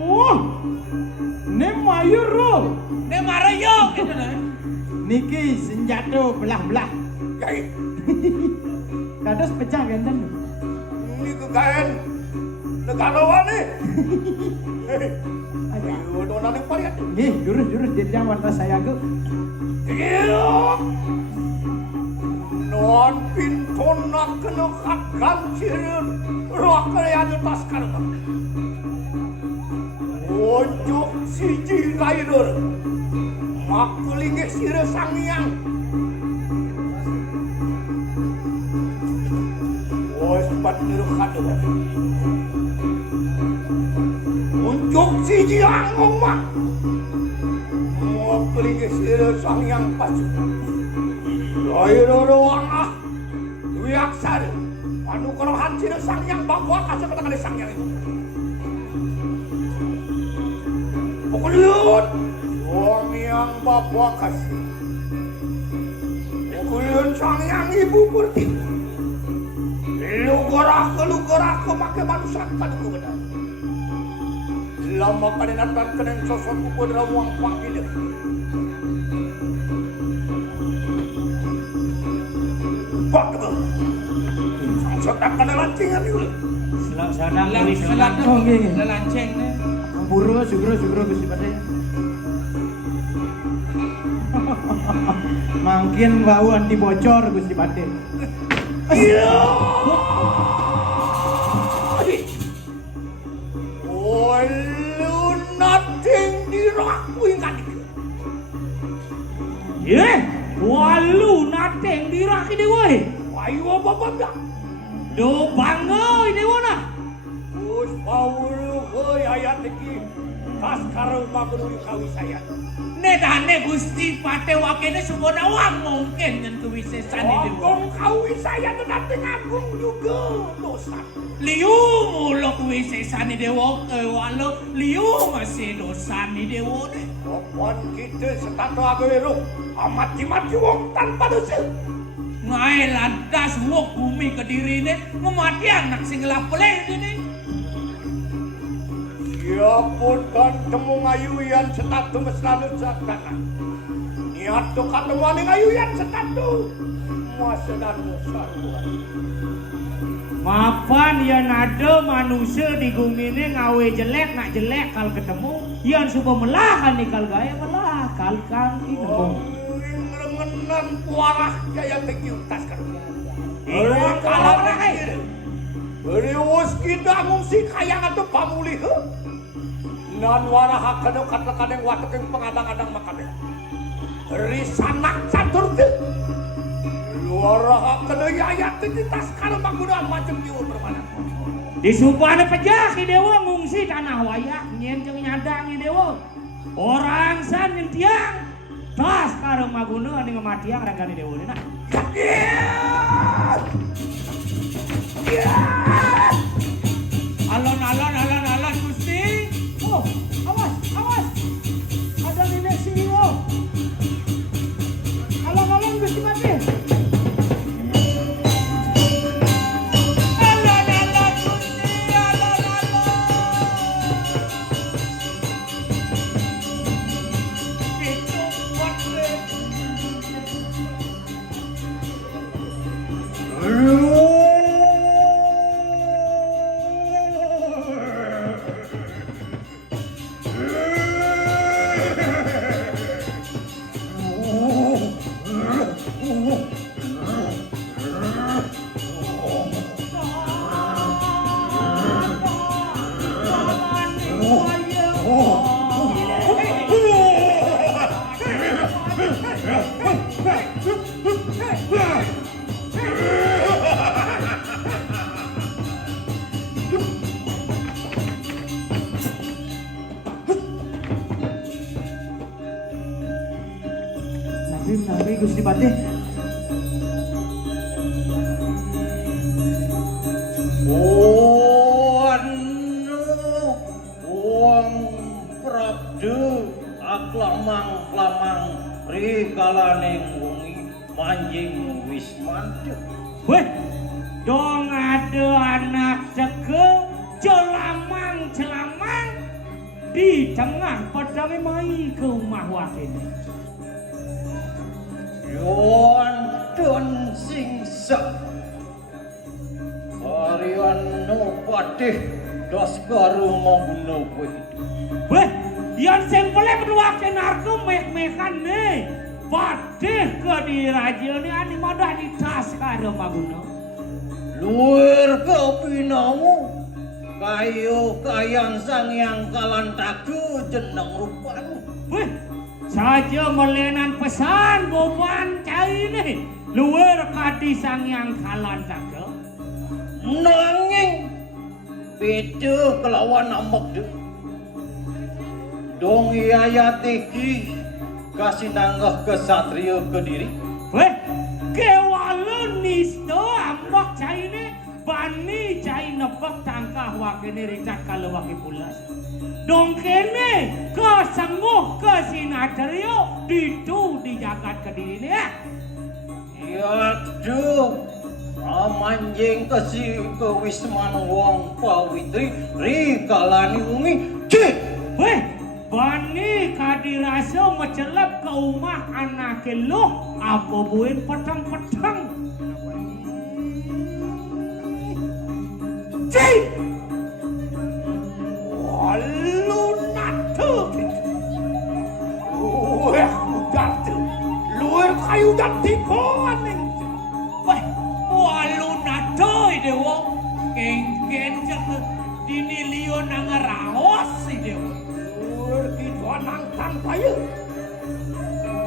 Oh, ne mayuro, ne marayo gitu nah. Niki senjata belah-belah. Kiai, Kados pecah genten. ini kegaen negarawan nih. Ayo, donan yang pariat. Nggih, jurus-jurus dirjang wantas saya ge. Iya. Non pintona kena kagan cireun. Roh kaya tas karena. Ojo siji lainur. Makulinge sire sangyang. Wes bener kadua. Unjuk siji anggung mak. Makulinge sire sangyang pacu. Lainur doang ah. Wiaksar. Anu kerohan sire sangyang bahwa kasih kata sangyang itu. Pokoknya wong yang bapak kasih. Pokoknya sang yang ibu kurti. Lu gerak pakai manusia kan ku benar. Lama kalian datang kena sosok ku dalam uang panggil. Pak tu. Sedang kena lancingan itu. Sedang Lelanceng nih. Buru sugro Gusti Pade. Mungkin bau anti bocor Gusti Pade. Iya. Oh, lu nothing dirakuin kan itu. Ye, walu nateng diraki deh woi. Ayo bapak dah. Do bangga ini wona. Us paulu heuy aya teki. Tas kareu maguru kawi saya. Nedane Gusti Pate wakene sumona wang mungkin nyen kewisesan di Agung kawi saya tetapi ngagung juga dosa. Liu mulo kewisesan di dewa walu liu masih dosa di dewa ne. Popon kita setato agero amat mati wong tanpa dosa. Ngai lantas wong bumi kediri ne memati anak sing lapele ini. Ya pun dan temu ngayuyan setatu mesranu sakana. Niat tu ketemu ane ngayuyan setatu. Masa dan musa. Maafan ya nada manusia di bumi ini ngawe jelek nak jelek kal ketemu yang suka melahan nih kal gaya melah kal ketemu. Rengenan kuarah kaya teki utas kan. Iwa kalau rakyat. Berius kita ngungsi kaya ngatu pamulih. Nan waraha kanu kata-kata yang watuk yang pengadang-adang makanya. Risanak catur tu. Waraha kanu yayat kita sekarang menggunakan macam jiwa bermana. Di supana pejah ki dewa ngungsi tanah wayak nyen jeung nyadang ki dewa. Orang san nyen tiang. Tas kareng maguna anu ngamatiang ragane dewa na. Alon Gusti. Oh, awas. Ada nenek siro. Alon Gusti Pade. Alon Gusti, alon. Itu patre. Nabi Gusti Pade. Wong Prabdu aklamang-lamang rigalaning wengi manjing wismantu. Weh, dong ada anak seke, jola cengan pedang mai ke rumah wakil. Wonten singsa Harian no patih das karo mangguna kowe. Weh, yang sempele berwakil narko meh-mehan nih. Patih ke di raja ni ani madah di tas karo maguna. Luar ke pinamu kayo kayang sang yang kalantaku jeneng rupamu. Weh, saja melenan pesan boban cai ni. Luar kadi sang yang kalan saja. Nanging beda kelawan amek de. Dong ayat iki kasih nanggah kesatria Kediri. Weh, kewalun nisto ambak cai ni. Bani cai nebak tangkah wakini Richard kalau waki pulas. Dong kene ke senguh ke sinaterio ditu di jagat Kediri ni ya. Yaduh, amanjing kasih ke Wisman Wong Pawitri rikalani umi cik. Weh, bani kadirasa mecelap ke rumah anak lo apa buin petang-petang. Cik! Walu natu. Luar datu. Luar kayu dati koning. Weh, walu nadoy dewa. Keng-keng cek dini liyo nang raos si dewa. Luar gitu nang tanpa ya.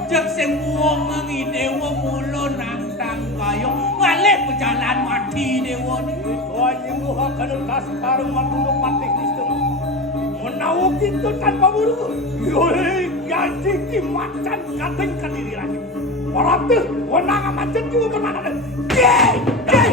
Cek semua ngengi dewa mulo nang tangkayo. Ngalih berjalan mati dewa ni. Itu aja muha kadang sekarang malu patih nistem. Menawuk itu tanpa buru. Yoi, gaji macan kateng Kediri lagi. Orang tuh, wenang macan juga pernah ada. Yeay, yeay.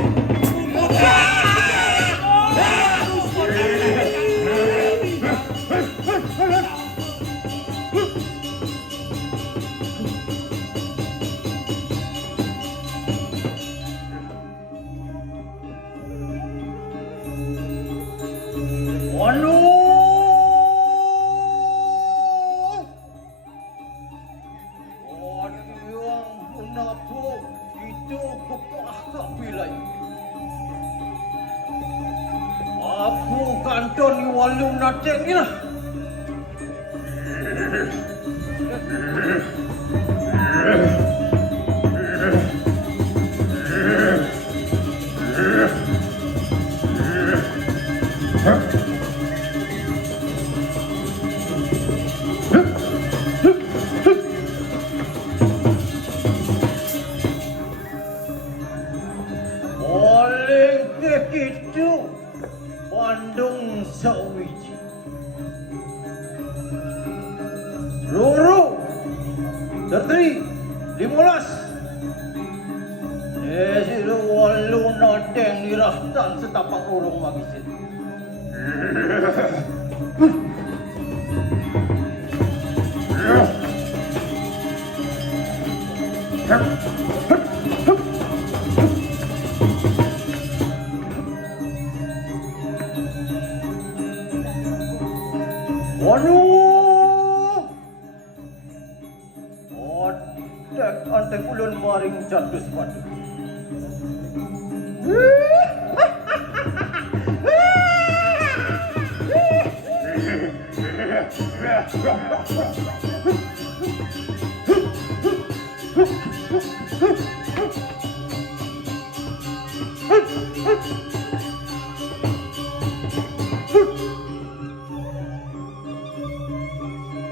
Aku kanton ni walung nateng ni lah. Oleh begitu Bandung sawiji Loro Detri 15 Sido walu nodeng nirahtan setapak urung magisit Waduh, otek antek ulun maring jatuh sepatu.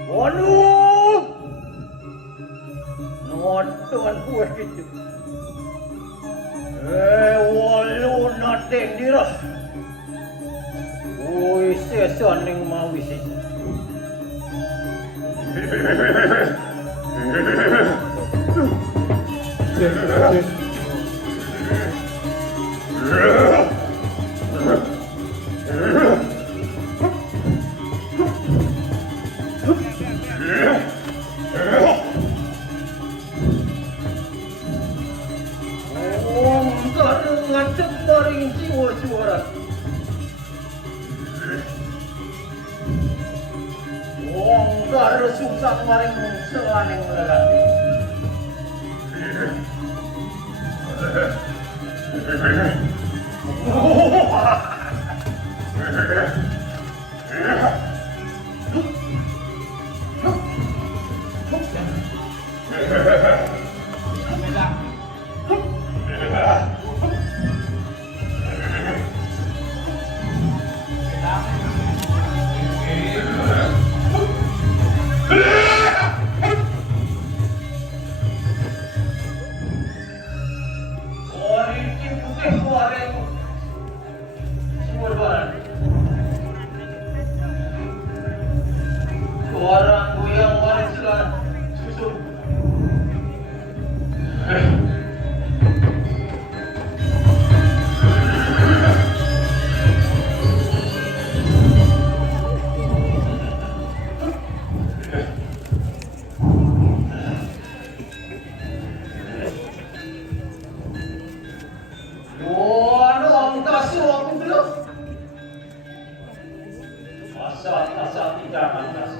Waduh, nonton gue gitu. Walu nateng dirah. Woi, sesan ning mau sih. Ngacet maring jiwa suara. segar sungsang maring selaning lelaki. Asal tidak pantas.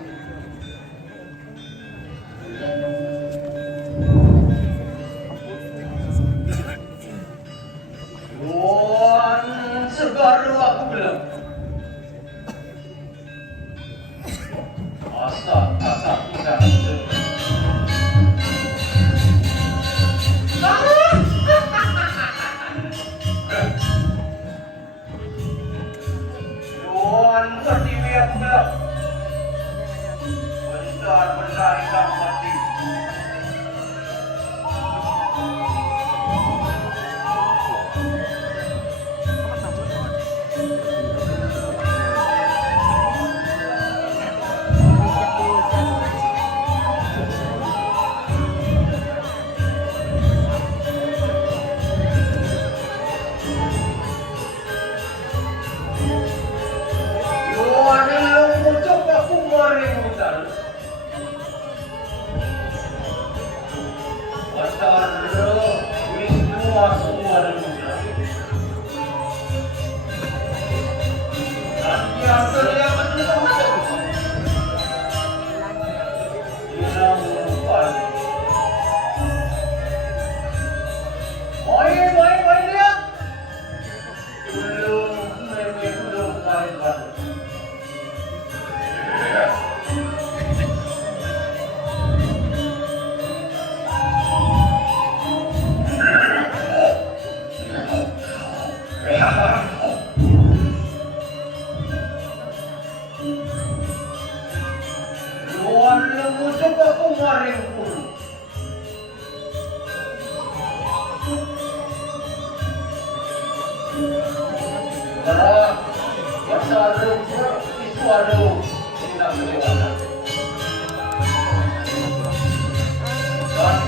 Tuan segar aku bilang. Asal tidak pantas. Tuan tertiwi aku bilang. Benar-benar hilang mati.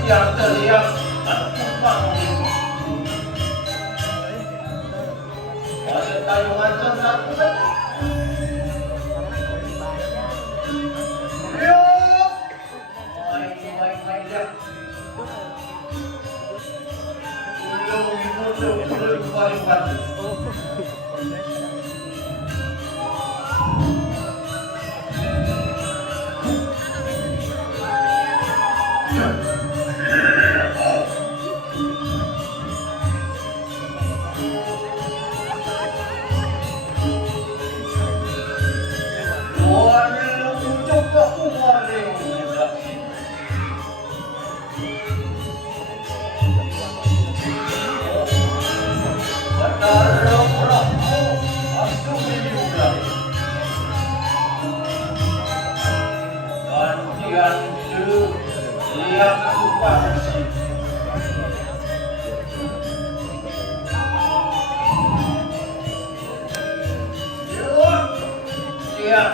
Yang terlihat tumpang ada tayungan contak main dia belum kembali.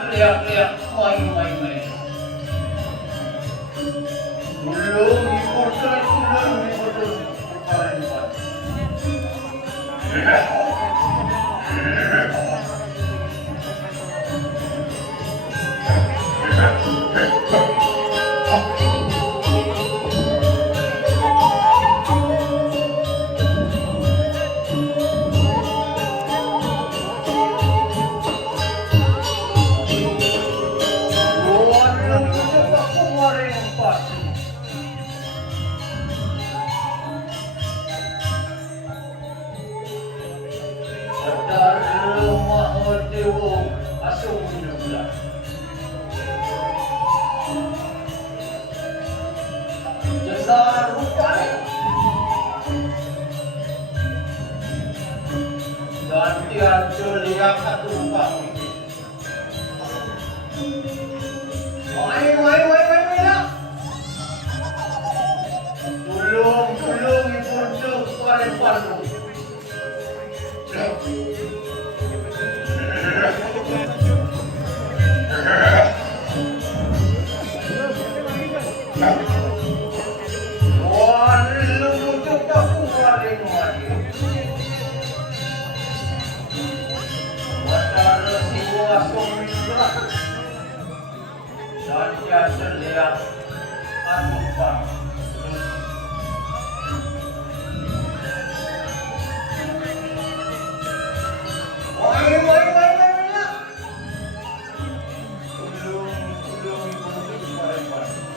Lihat, main. Belum diportret, Dan dia terlihat anugerah. Woi. Tulung ibu bareng-bareng.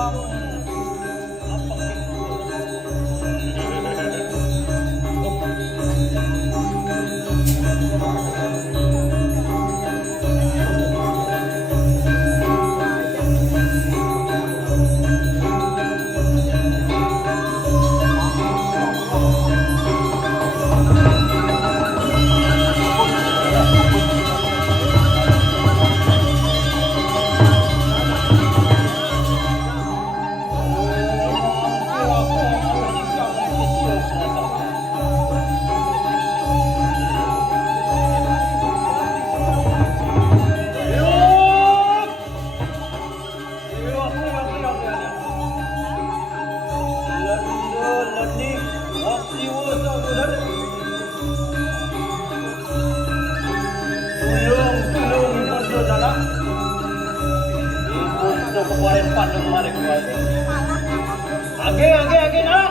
Wang apa itu? Age nak.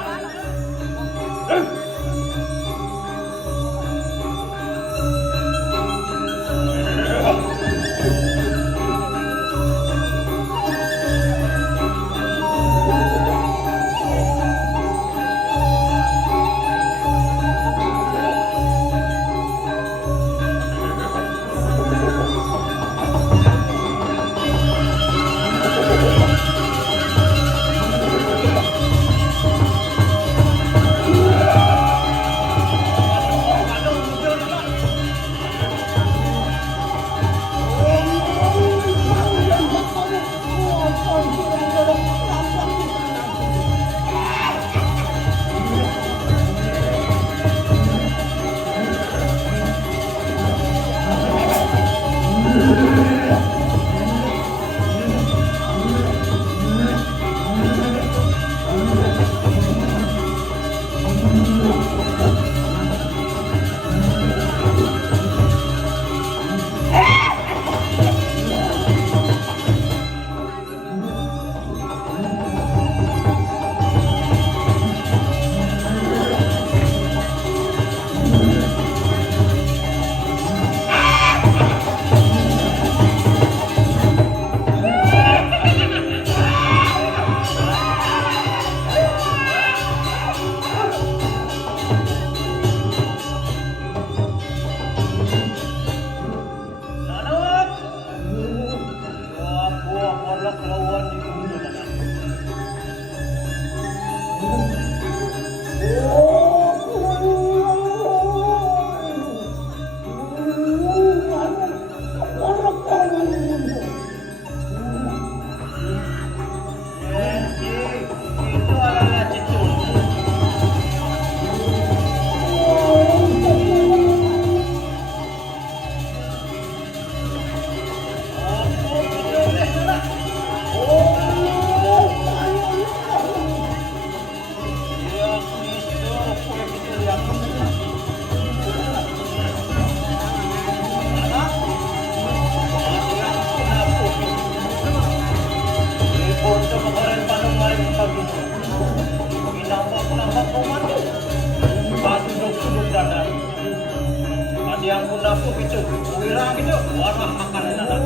Yang pun aku gitu, wira gitu, warna makanan anak.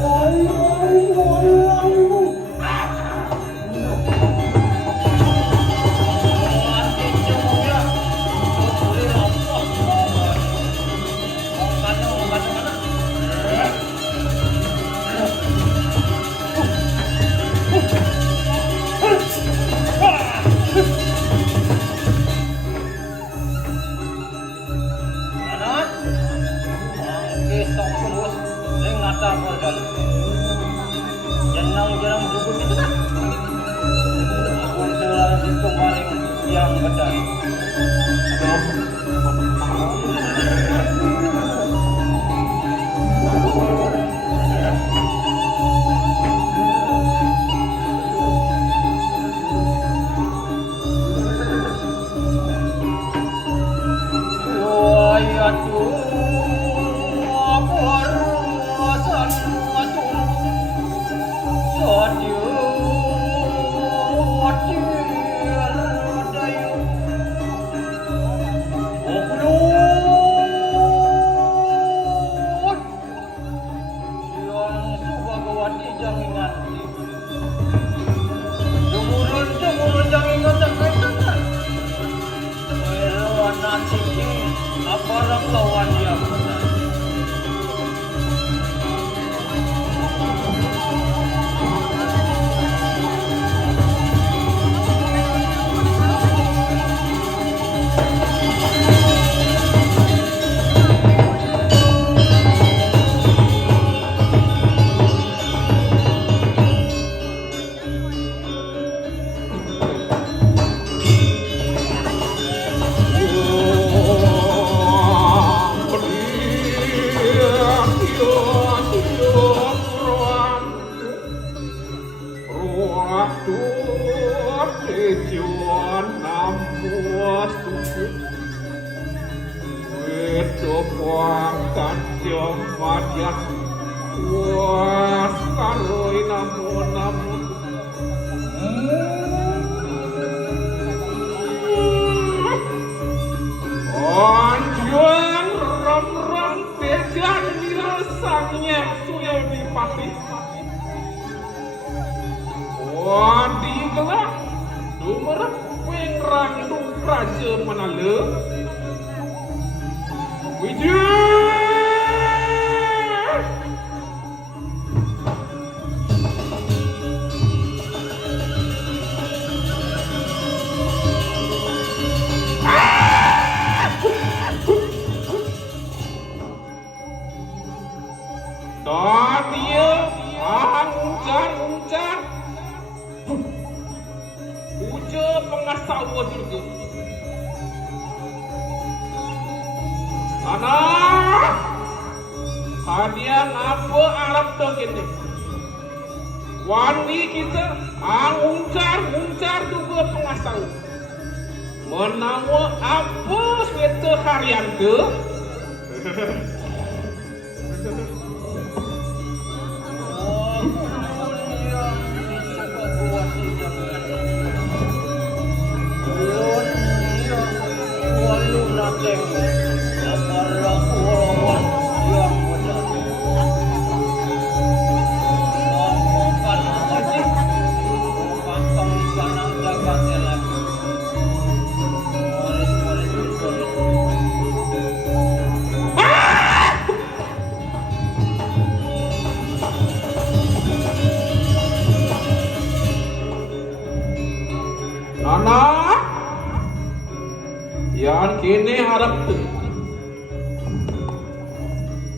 Jarang dukun itu kan? Aku telah dikemarin yang benar. lawan yang benar. Kini harap tu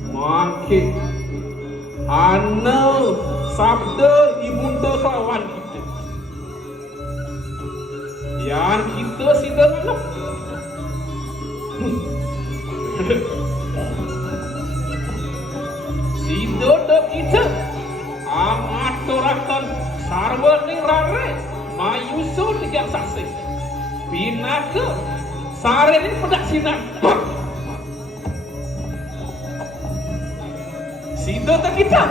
makin ana sabda ibunda kawan kita yang kita sidang anak sidang kita amaturakan sarwa ning rare mayuso tiga saksi pinaka sare ini pedak sinar. Sido tak kita.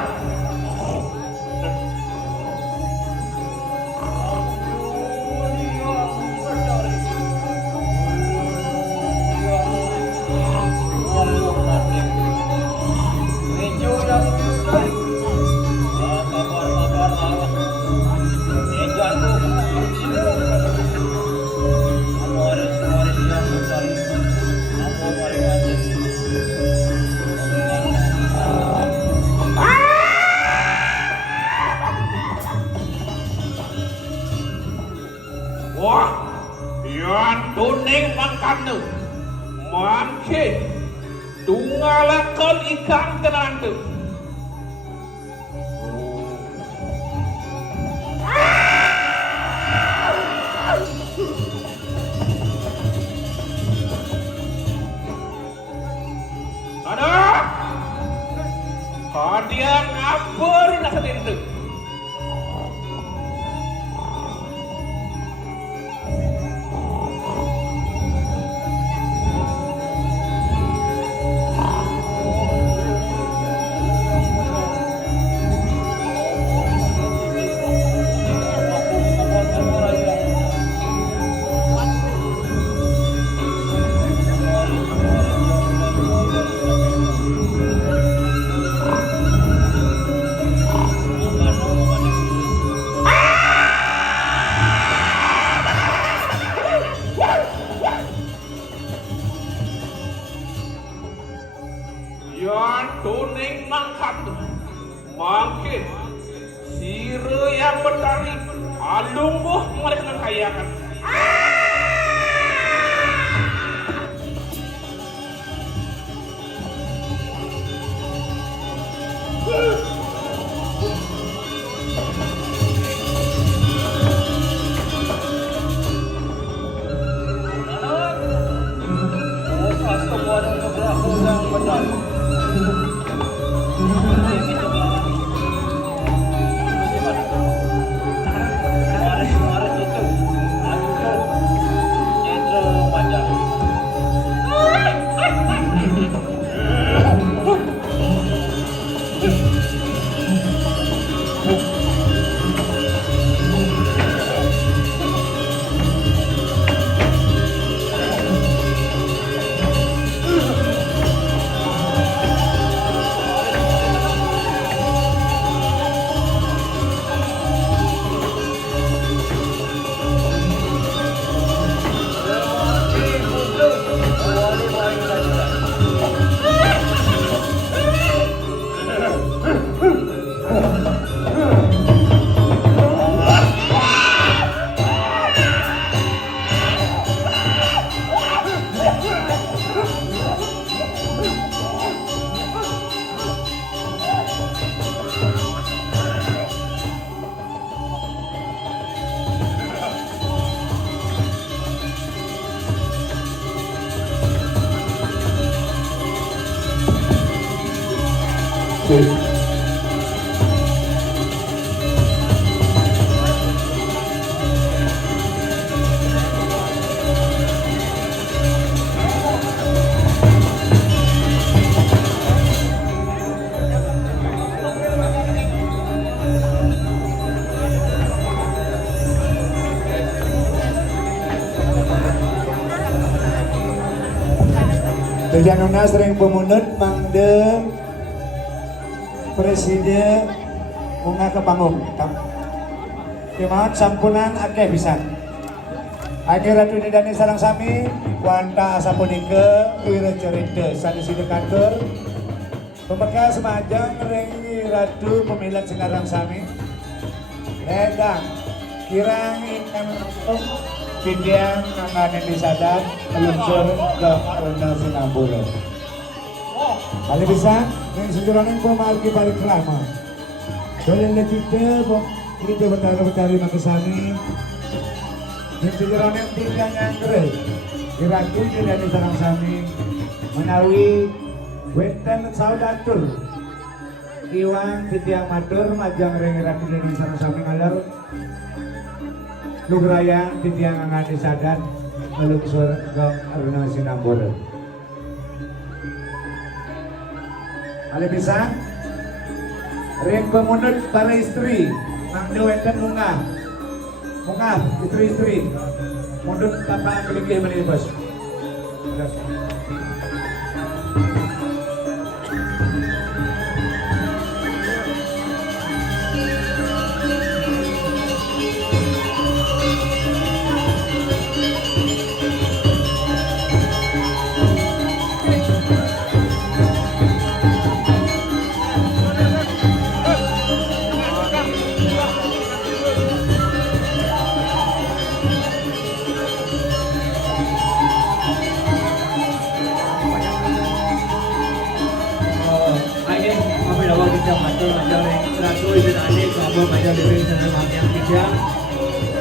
Tunggalakon ikan tenan tu. Ada? Kadian ngapur nak sedih tu. Betari, alungguh mereka dengan kayangan. Bukas semua dengan perahu yang benar. Tujanuna sering pemunut mangde presiden bunga ke panggung. Kemauan sampunan akeh bisa. Akeh Ratu Didani sarang sami wanta asapunike wira cerita sanesina kantor. Pembekas semajang rengi Ratu pemilihan Sinarang sami. Edang kirang ingkang Pindiang nanganin disadap meluncur ke Ronda Sinambula. Kali bisa, yang sejuranin pemarki parikrama. Dolen letite, kita betari makasani. Yang sejuranin pindiang yang keren. Diratu tidak disarang sami. Menawi wetan saudatur. Iwan pindiang matur, majang rengi ratu jadi disarang sami ngalar. Nugraya titiang angan disadat meluncur ke Aruna Sinambura. Kali bisa ring pemunut para istri mangde wenten mungah istri-istri mundut tanpa memiliki menit bos.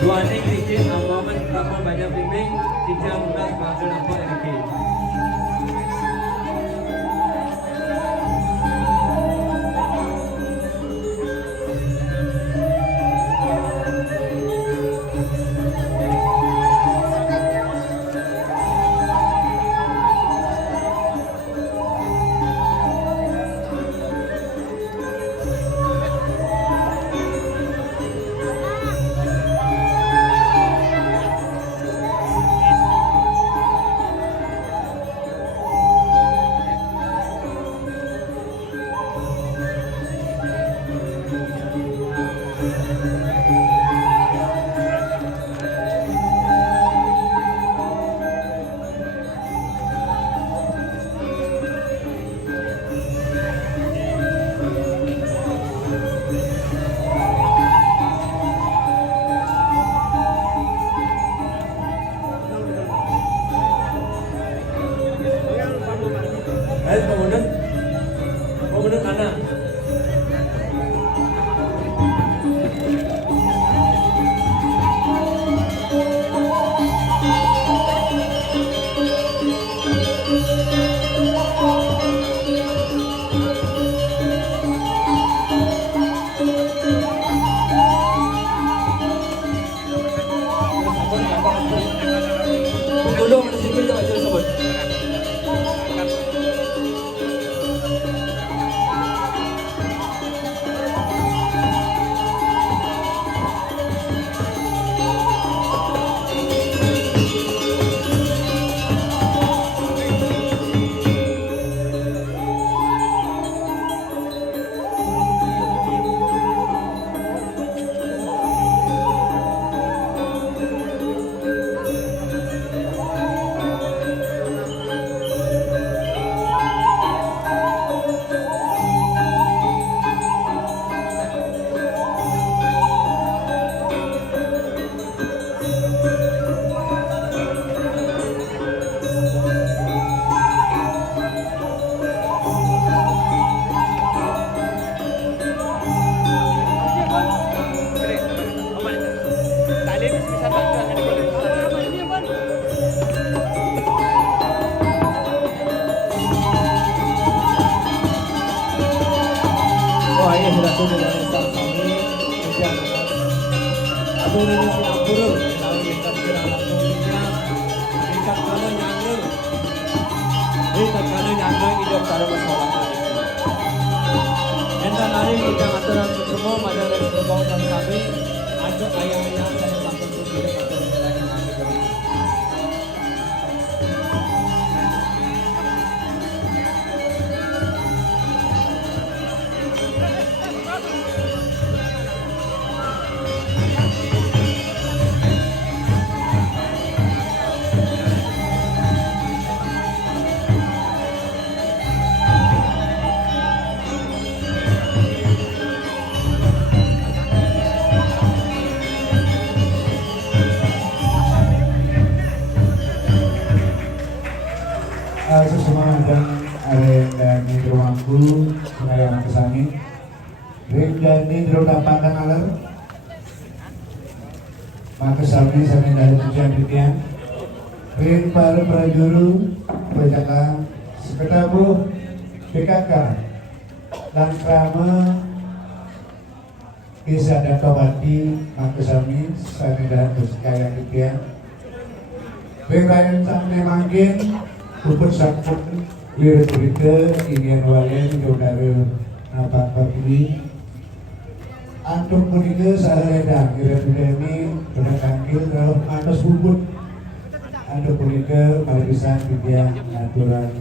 Dua adik izin ambaman kapal banyak bimbing tidak mudah sebagai nampak edukasi. Indonesia. Abu ini si Ampuru, kalau kita kira langsung kita tingkat mana nyangger. Tingkat mana nyangger hidup kalau masalah ini. Entah hari kita aturan semua pada berbangsa kami, ajak ayah-ayah saya takut untuk atau menjalankan kami beri. Sesama dan Aren dan Nidro Mangku Sengaja Kesani Ring dan Nidro dapatan aler maka sami dari tujuan titian Ring para prajuru berjalan seketabu PKK dan krama Kisah dan Kawati maka sami dari tujuan titian Ring Ryan sampai mangkin Ruput sakit lirik berita ingin walen saudara nampak ini antum punika sahaja lirik berita ini berdekangkil kalau atas bubut antum punika barisan bidian aturan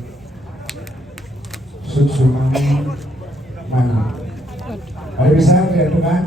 suksumani mana barisan ya tuhan